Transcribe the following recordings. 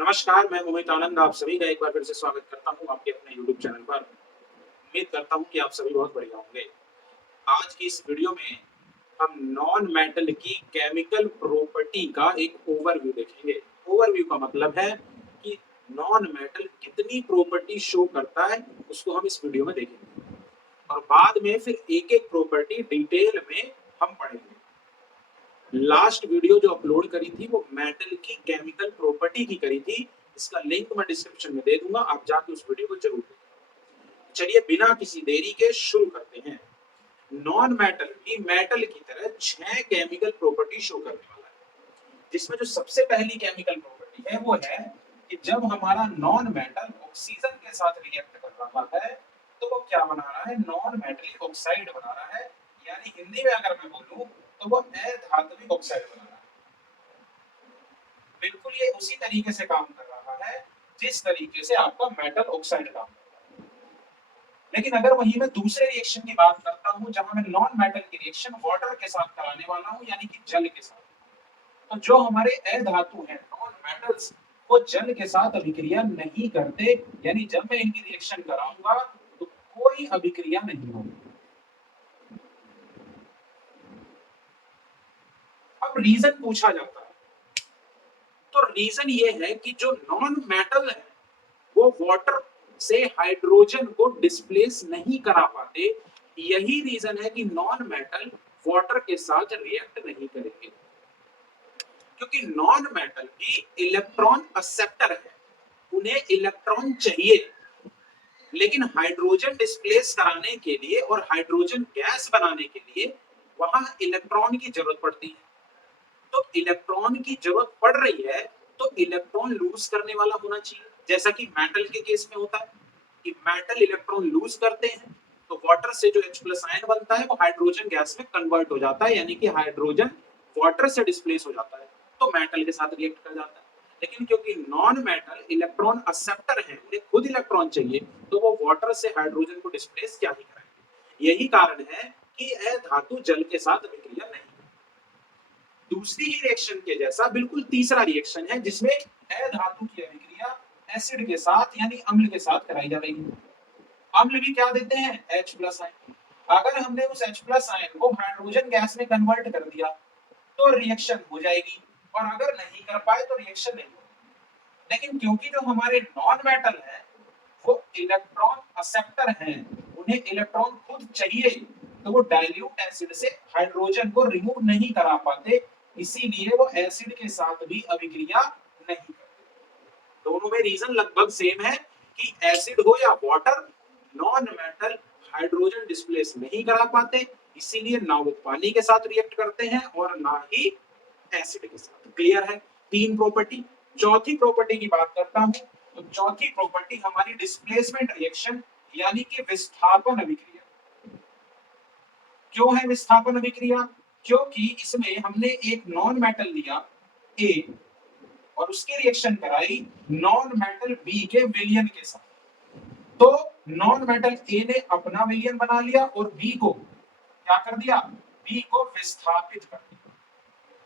नमस्कार, मैं मोहित आनंद आप सभी का एक बार फिर से स्वागत करता हूँ आपके अपने यूट्यूब चैनल पर। उम्मीद करता हूँ कि आप सभी बहुत बढ़िया होंगे। आज की इस वीडियो में हम नॉन मेटल की केमिकल प्रॉपर्टी का एक ओवरव्यू देखेंगे। ओवरव्यू का मतलब है कि नॉन मेटल कितनी प्रॉपर्टी शो करता है, उसको हम इस वीडियो में देखेंगे और बाद में फिर एक-एक प्रॉपर्टी डिटेल में हम पढ़ेंगे। लास्ट वीडियो जो अपलोड करी थी वो मेटल की केमिकल प्रॉपर्टी की करी थी। इसका लिंक मैं डिस्क्रिप्शन में दे दूंगा, आप जाके उस वीडियो को जरूर देखें। चलिए बिना किसी देरी के शुरू करते हैं। नॉन मेटल भी मेटल की तरह 6 केमिकल प्रॉपर्टी शो करने वाला है, जिसमें जो सबसे पहली केमिकल प्रॉपर्टी है वो है कि जब हमारा नॉन मेटल ऑक्सीजन के साथ रिएक्ट कर रहा है तो वो क्या बना रहा है, नॉन मेटलिक ऑक्साइड बना रहा है। यानी हिंदी में अगर मैं बोलूं तो वो अधात्विक ऑक्साइड बना रहा है। बिल्कुल ये उसी तरीके से काम कर रहा है जिस तरीके से आपका मेटल ऑक्साइड काम करता है। लेकिन अगर वही मैं दूसरे रिएक्शन की बात करता हूं जहां मैं नॉन मेटल की रिएक्शन वाटर के साथ कराने वाला हूं, यानी कि जल के साथ, तो जो हमारे अधातु हैं नॉन मेटल्स, वो जल के साथ अभिक्रिया नहीं करते। यानी जब मैं इनकी रिएक्शन कराऊंगा तो कोई अभिक्रिया नहीं होगी। अब रीजन पूछा जाता है, तो रीजन ये है कि जो नॉन मेटल है वो वाटर से हाइड्रोजन को डिस्प्लेस नहीं करा पाते। यही रीजन है कि नॉन मेटल वाटर के साथ रिएक्ट नहीं करेंगे, क्योंकि नॉन मेटल भी इलेक्ट्रॉन एक्सेप्टर है, उन्हें इलेक्ट्रॉन चाहिए। लेकिन हाइड्रोजन डिस्प्लेस कराने के लिए और हाइड्रोजन गैस बनाने के लिए वहां इलेक्ट्रॉन की जरूरत पड़ती है। तो इलेक्ट्रॉन की जरूरत पड़ रही है तो इलेक्ट्रॉन लूज करने वाला होना चाहिए, जैसा कि मेटल के केस में होता है कि मेटल इलेक्ट्रॉन लूज करते हैं तो वाटर से जो H+ आयन बनता है वो हाइड्रोजन गैस में कन्वर्ट हो जाता है, यानी कि हाइड्रोजन वाटर से डिस्प्लेस हो जाता है तो मेटल के साथ रिएक्ट कर जाता है। लेकिन क्योंकि नॉन मेटल इलेक्ट्रॉन एक्सेप्टर है, उन्हें खुद इलेक्ट्रॉन चाहिए, तो वो वाटर से हाइड्रोजन को डिस्प्लेस क्या ही करेंगे। यही कारण है कि अधातु जल के साथ अभिक्रिया नहीं। दूसरी ही रिएक्शन के जैसा बिल्कुल तीसरा रिएक्शन है जिसमें अधातु की अभिक्रिया एसिड के साथ यानी अम्ल के साथ कराई जा रही है। अम्ल भी क्या देते हैं, H+ आयन। अगर हमने उस H+ आयन को हाइड्रोजन गैस में कन्वर्ट कर दिया तो रिएक्शन हो जाएगी, और अगर नहीं कर पाए तो रिएक्शन नहीं होगी। लेकिन क्योंकि जो हमारे नॉन मेटल है वो इलेक्ट्रॉन एक्सेप्टर हैं, उन्हें इलेक्ट्रॉन खुद चाहिए, तो वो डाइल्यूट एसिड से हाइड्रोजन को रिमूव नहीं करा पाते, इसीलिए वो एसिड के साथ भी अभिक्रिया नहीं करते। दोनों में रीजन लगभग सेम है कि एसिड हो या water, non metal hydrogen displace नहीं करा पाते, इसीलिए ना वो पानी के साथ रिएक्ट करते हैं और ना ही एसिड के साथ। क्लियर है तीन प्रॉपर्टी। चौथी प्रॉपर्टी की बात करता हूं, तो चौथी प्रॉपर्टी हमारी डिस्प्लेसमेंट रिएक्शन यानी कि विस्थापन अभिक्रिया। क्यों है विस्थापन अभिक्रिया, क्योंकि इसमें हमने एक नॉन मेटल लिया ए और उसकी रिएक्शन कराई नॉन मेटल बी के विलयन के साथ। तो नॉन मेटल ए ने अपना विलयन बना लिया और बी को क्या कर दिया, बी को विस्थापित कर दिया।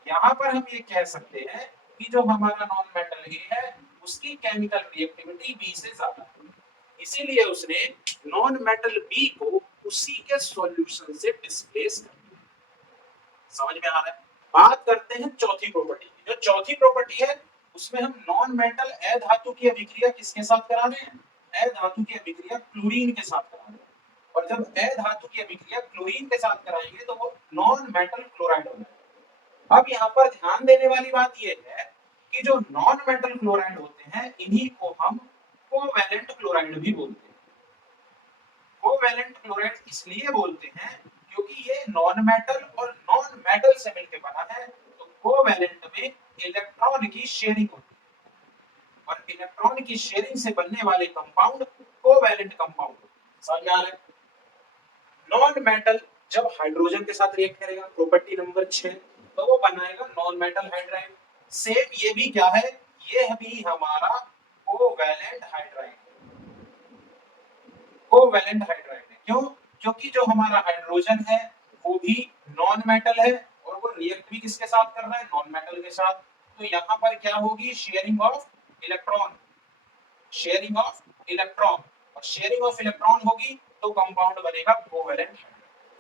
यहां पर हम ये कह सकते हैं कि जो हमारा नॉन मेटल ए है उसकी केमिकल रिएक्टिविटी बी से ज्यादा है, इसीलिए उसने नॉन मेटल बी को उसी के सॉल्यूशन से डिस्प्लेस कर दिया। समझ में आ रहा है। बात करते हैं चौथी प्रॉपर्टी की। जो चौथी प्रॉपर्टी है उसमें हम नॉन मेटल अधातु की अभिक्रिया किसके साथ करा रहे हैं, अधातु की अभिक्रिया क्लोरीन के साथ करा रहे हैं। और जब अधातु की अभिक्रिया क्लोरीन के साथ कराएंगे तो वो नॉन मेटल क्लोराइड हो जाएगा। अब यहाँ पर ध्यान देने वाली बात यह है कि जो नॉन मेटल क्लोराइड होते हैं इन्हीं को हम कोवैलेंट क्लोराइड भी बोलते हैं। कोवैलेंट क्लोराइड इसलिए बोलते हैं क्योंकि ये नॉन मेटल और नॉन मेटल से मिलकर बना है, तो कोवैलेंट में इलेक्ट्रॉन की शेयरिंग होती है और इलेक्ट्रॉन की शेयरिंग से बनने वाले कंपाउंड कोवैलेंट कंपाउंड। समझ में आ रहा है। नॉन मेटल जब हाइड्रोजन के साथ रिएक्ट करेगा, प्रॉपर्टी नंबर 6, तो वो बनाएगा नॉन मेटल हाइड्राइड। सेम ये भी क्या है, ये भी हमारा कोवैलेंट हाइड्राइड। कोवैलेंट हाइड्राइड है क्यों, क्योंकि जो हमारा हाइड्रोजन है वो भी नॉन मेटल है और वो रिएक्ट भी किसके साथ कर रहा है, नॉन मेटल के साथ। तो यहाँ पर क्या होगी, sharing of electron, sharing of electron, और शेयरिंग ऑफ इलेक्ट्रॉन होगी तो कंपाउंड बनेगा कोवेलेंट।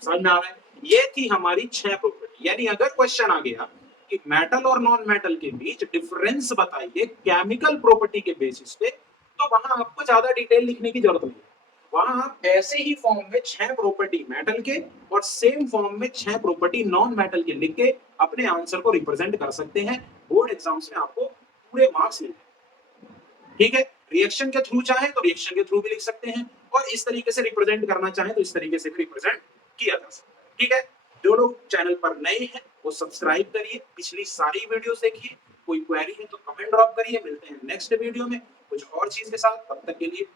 समझ में आ रहा है? ये थी हमारी 6 प्रॉपर्टी। यानी अगर क्वेश्चन आ गया कि मेटल और नॉन मेटल के बीच डिफरेंस बताइए केमिकल प्रॉपर्टी के बेसिस पे, तो वहां आपको ज्यादा डिटेल लिखने की जरूरत नहीं है। वहां आप ऐसे ही फॉर्म में 6 प्रॉपर्टी मेटल के और सेम फॉर्म में 6 प्रॉपर्टी नॉन मेटल के लिख के अपने आंसर को रिप्रेजेंट कर सकते हैं। बोर्ड एग्जाम्स में आपको पूरे मार्क्स मिलते हैं। ठीक है, रिएक्शन के थ्रू चाहे तो रिएक्शन के थ्रू भी लिख सकते हैं, और इस तरीके से रिप्रेजेंट करना चाहे तो इस तरीके से भी रिप्रेजेंट किया जा सकता है। ठीक है, जो लोग चैनल पर नए हैं वो सब्सक्राइब करिए, पिछली सारी वीडियोस देखिए, कोई क्वेरी है तो कमेंट ड्रॉप करिए। मिलते हैं नेक्स्ट वीडियो में कुछ और चीज के साथ, तब तक के लिए